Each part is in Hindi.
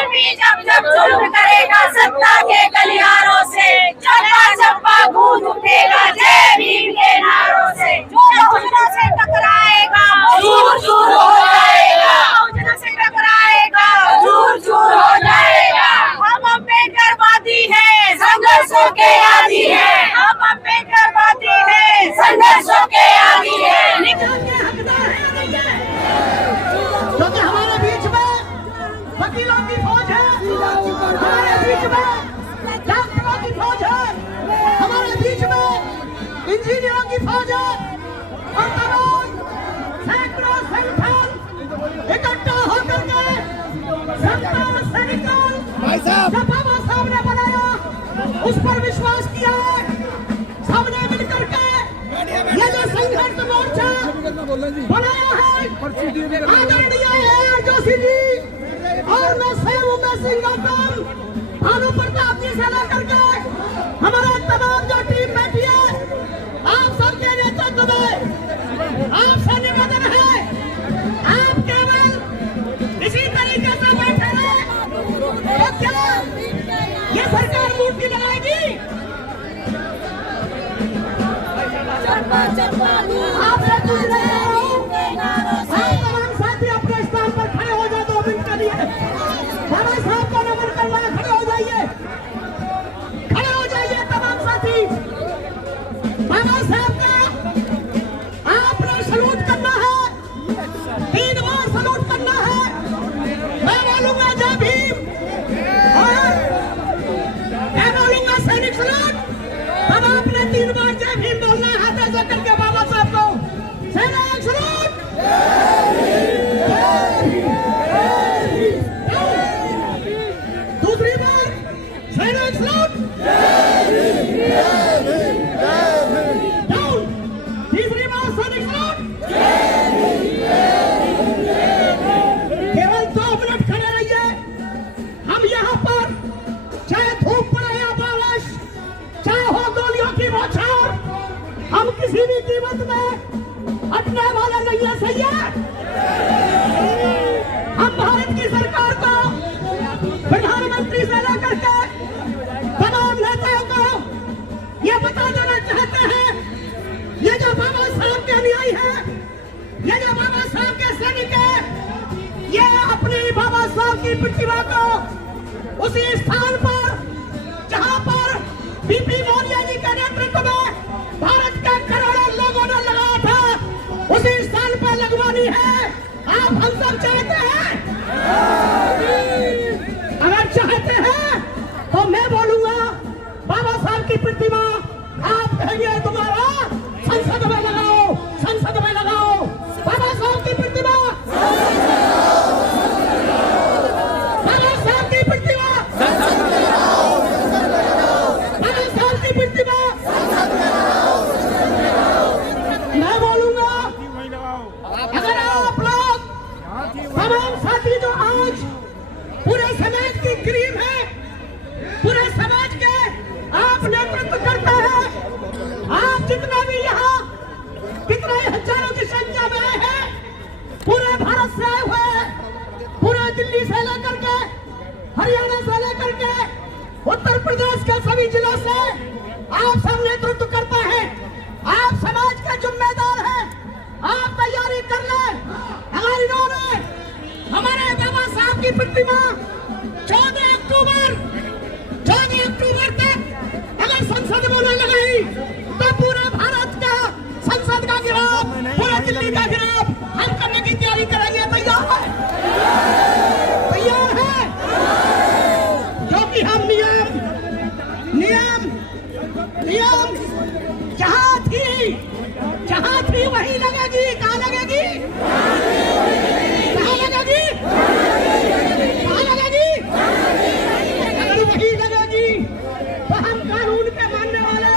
और भी जब जब जुल्म करेगा सत्ता के गलियारों से, चप्पा चप्पा गूंज उठेगा जय भीम के नारों से। जो बहुजनों से टकराएगा चूर चूर हो जाएगा, बहुजनों से टकराएगा चूर चूर हो जाएगा। हम अम्बेडकरवादी हैं, संघर्षों के आदी हैं, हम अम्बेडकरवादी हैं, संघर्षों के आदी हैं। निकाल के हकदार हैं क्योंकि हमारे बीच में वकीलों की फौज है, हमारे बीच में डॉक्टरों की फौज है, हमारे बीच में इंजीनियरों की फौज है और तमाम सैकड़ों संगठन इकट्ठा होकर के सत्ता से निकाल जो बाबा साहब ने बनाया उस पर विश्वास किया है। सबने मिलकर के ये जो संघर्ष मोर्चा बनाया है आदरणीय है जोशी जी और मैं स्वयं उमेश सिंह गौतम भानु प्रताप जी से लेकर के हमारा तमाम जो टीम बैठी है, आप सबके नेतृत्व में आपसे निवेदन है आप केवल इसी तरीके से बैठे रहे तो क्या ये सरकार मूर्ति लगाएगी? आपसे पूछ रहे हो तमाम साथी अपने स्थान पर खड़े हो जाए 2 मिनट के लिए। बाबा साहब का नमन करना है, खड़े हो जाइए, खड़े हो जाइए तमाम साथी। बाबा साहब का आपने सलूट करना है, 3 बार सलूट करना है। मैं बोलूंगा जय भीम और मैं बोलूंगा सैनिक सलूट। अब आपने 3 बार जय भीम बोलना है हाथ ऐसा करके बाबा साहब को। सैनिक सलूट, दूसरी बार सैनिक सलूट, तीसरी बार सैनिक सलूट। केवल 2 मिनट खड़े रहिए। हम यहाँ पर चाहे धूप पड़े या बारिश, चाहे हो गोलियों की बौछार, हम किसी भी कीमत में हटने वाले नहीं है। सही है, हम भारत की सरकार को प्रधानमंत्री से लेकर के तमाम नेताओं को ये बता देना चाहते हैं, ये जो बाबा साहब के अनुयायी है, ये जो बाबा साहब के सैनिक है, ये अपनी बाबा साहब की प्रतिभा को उसी स्थान पर जहां पर बीपी मौर्य जी के नेतृत्व में भारत के करोड़ों लोगों ने लगाया था, उसी स्थान पर लगवानी है। आप हम सब चाहते हैं? अगर चाहते हैं तो मैं बोलूंगा बाबा साहब की प्रतिमा आप कहेंगे दोबारा संसद में लगाओ, संसद में लगाओ बाबा साहब की प्रतिमा, बाबा साहब की प्रतिमा, बाबा साहब की प्रतिमा। मैं बोलूंगा अगर आप लोग तमाम साथी जो आज पूरे समाज की क्रीम है, पूरे समाज के आप नेतृत्व करते हैं, आप जितना भी यहाँ कितने हजारों की संख्या में आए हैं, पूरे भारत से आए हुए हैं, पूरे दिल्ली से लेकर के हरियाणा से लेकर के उत्तर प्रदेश के सभी जिलों से आप सब नेतृत्व करते हैं, आप समाज के जिम्मेदार हैं। आप तैयारी कर लें। अगर इन्होंने हमारे बाबा साहब की प्रतिमा 14 अक्टूबर तक अगर संसद में न लगाई तो पूरे भारत का संसद का गिराव, पूरे दिल्ली का गिराव हम करने की तैयारी करेंगे। तैयार है? तैयार है? क्योंकि हम नियम जहाँ थी वही लगेगी। कहाँ लगेगी? कहाँ लगेगी? कहाँ लगेगी? अगर वही लगेगी तो हम कानून के मानने वाले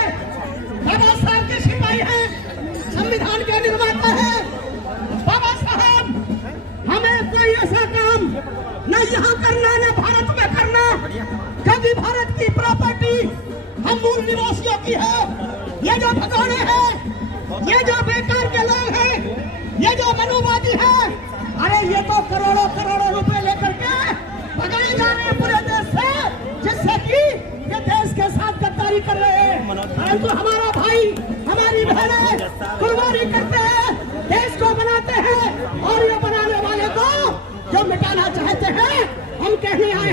बाबा साहब के सिपाही हैं, संविधान के निर्माता हैं। बाबा साहब हमें कोई ऐसा काम न यहाँ करना न भारत में करना, क्योंकि भारत की प्रॉपर्टी हम मूल निवासियों की है।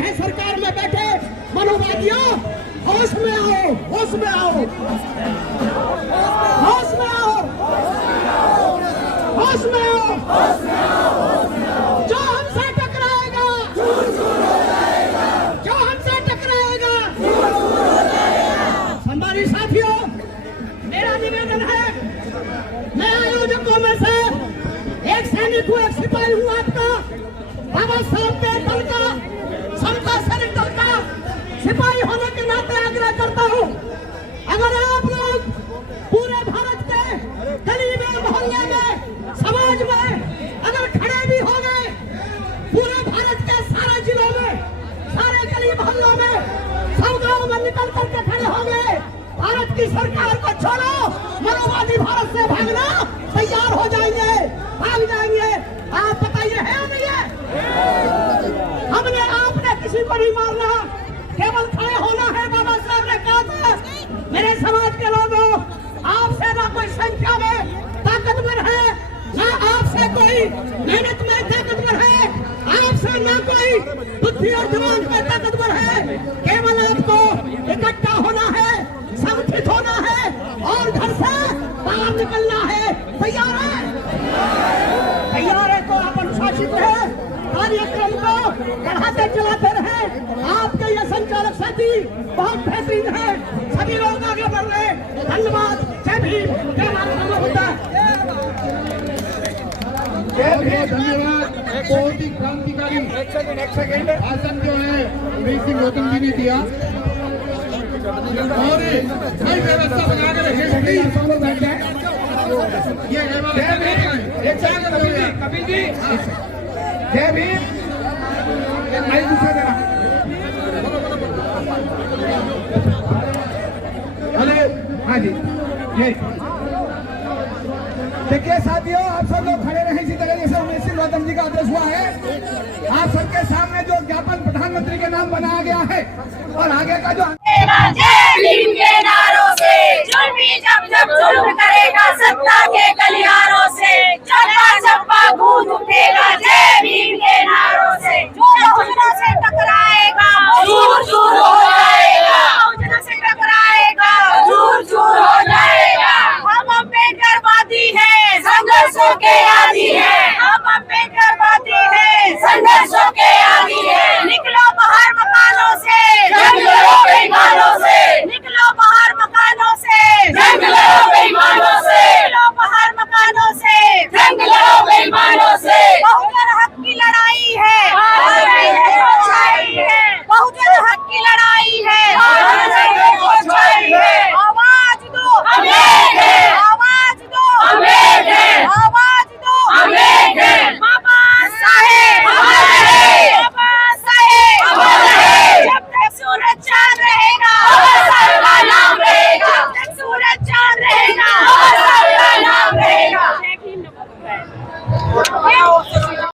हैं सरकार में बैठे मनोवादियों, होश में आओ, होश में आओ, होश में आओ, होश में आओ। जो हमसे टकराएगा, जो हमसे टकराएगा, हमारी साथियों, मेरा निवेदन है, मैं आयोजकों में से एक सैनिक हूँ, एक सिपाही हूँ आपका, बाबा साहब के दल का, समता सैनिक दल का सिपाही होने के नाते आग्रह करता हूँ, अगर आप लोग पूरे भारत के गली में, मोहल्ले में, समाज में अगर खड़े भी हो गए, पूरे भारत के सारे जिलों में, सारे गली मोहल्लों में, सब गाँव में निकल करके खड़े हो गए, भारत की सरकार को छोड़ो, मनोवादी भारत से भागना तैयार हो जाएंगे, भाग जाएंगे। आप बताइए है या नहीं है? हमने आपने किसी को नहीं मारना, केवल खड़े होना है। बाबा साहब ने कहा था, मेरे समाज के लोगों, आपसे ना कोई संख्या में ताकतवर है, ना आपसे कोई मेहनत में ताकतवर है, आपसे ना कोई बुद्धि और दिमाग में ताकतवर है, केवल आपको इकट्ठा होना है, संगठित होना है और घर से बाहर निकलना है। तैयार है? तैयार है तो आप अनुशासित रहे, कार्यक्रम को बढ़ाते चलाते रहे। आपके ये संचालक साथी बहुत बेहतरीन है, सभी लोग आगे बढ़ रहे हैं। धन्यवाद। जय भीम, जय माता होता है। धन्यवाद। बहुत ही क्रांतिकारी भाषण जो है वीर सिंह गौतम जी ने दिया और सही व्यवस्था बना के रखेंगे। ये कपिल जी, जय भीम। हेलो, हाँ जी, ये देखिए साथियों, आप सब लोग खड़े रहे इसी तरह जैसे वीर सिंह गौतम जी का आदेश हुआ है। आप सबके सामने जो ज्ञापन प्रधानमंत्री के नाम बनाया गया है और आगे का जो जय भीम के नारों से, जुल्मी जब जब जुल्म करेगा सत्ता के गलियारों से, चप्पा चप्पा गूंज उठेगा जय भीम के नारों से। जो हुजूरों से टकराएगा